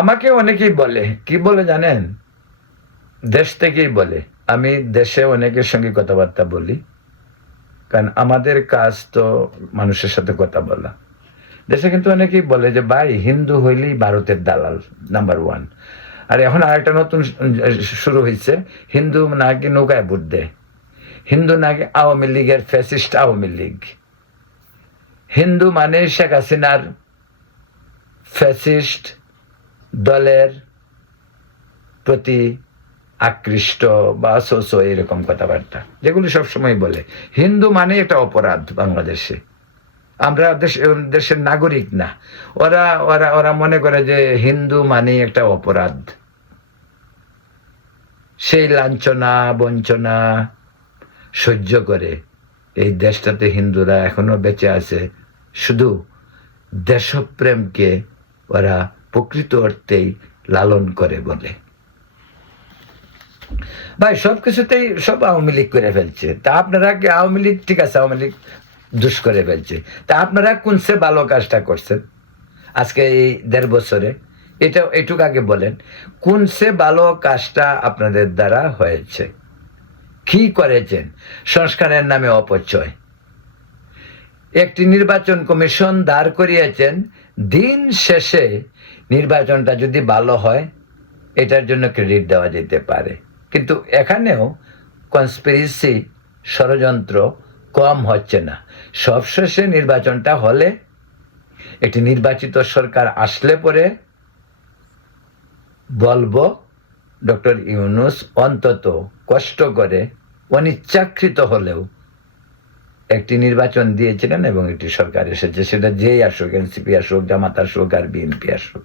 আমাকে অনেকেই বলে, কি বলে জানেন, দেশ থেকেই বলে। আমি দেশে অনেকের সঙ্গে কথাবার্তা বলি, কারণ আমাদের কাজ তো মানুষের সাথে কথা বলা। দেশে কিন্তু অনেকেই বলে যে ভাই, হিন্দু হইলেই ভারতের দালাল নাম্বার ওয়ান। আর এখন আরেকটা নতুন শুরু হয়েছে, হিন্দু নাকি নৌকায় ভোট দেয়, হিন্দু নাকি আওয়ামী লীগের ফ্যাসিস্ট আওয়ামী লীগ, হিন্দু মানে শেখ হাসিনার ফ্যাসিস্ট দলের প্রতি আকৃষ্ট বা সোসো, এরকম কথাবার্তা যেগুলি সবসময় বলে। হিন্দু মানে এটা অপরাধ বাংলাদেশে, আমরা দেশের নাগরিক না। ওরা ওরা ওরা মনে করে যে হিন্দু মানে একটা অপরাধ। সেই লাঞ্ছনা বঞ্চনা সহ্য করে এই দেশটাতে হিন্দুরা এখনো বেঁচে আছে, শুধু দেশপ্রেমকে ওরা প্রকৃত অর্থেই লালন করে বলে। ভাই, সবকিছুতেই সব আওয়ামী লীগ করে ফেলছে। তা আপনারা কি আওয়ামী লীগ, ঠিক আছে আওয়ামী লীগ দুষ করে ফেলছে, তা আপনারা কোনসে ভালো কাজটা করছেন আজকে এই 1.5 বছরে? এটা এটুকু আগে বলেন, কোনসে ভালো কাজটা আপনাদের দ্বারা হয়েছে, কি করেছেন? সংস্কারের নামে অপচয়, একটি নির্বাচন কমিশন দাঁড় করিয়েছেন, দিন শেষে নির্বাচনটা যদি ভালো হয় এটার জন্য ক্রেডিট দেওয়া যেতে পারে, কিন্তু এখানেও কনস্পিরেসি, ষড়যন্ত্র কম হচ্ছে না। সবশেষে নির্বাচনটা হলে, একটি নির্বাচিত সরকার আসলে পরে বলবো ডক্টর ইউনূস অন্তত কষ্ট করে অনিচ্ছাকৃত হলেও একটি নির্বাচন দিয়েছিলেন এবং একটি সরকার এসেছে, সেটা যেই আসুক, এনসিপি আসুক, জামাত আসুক আর বিএনপি আসুক।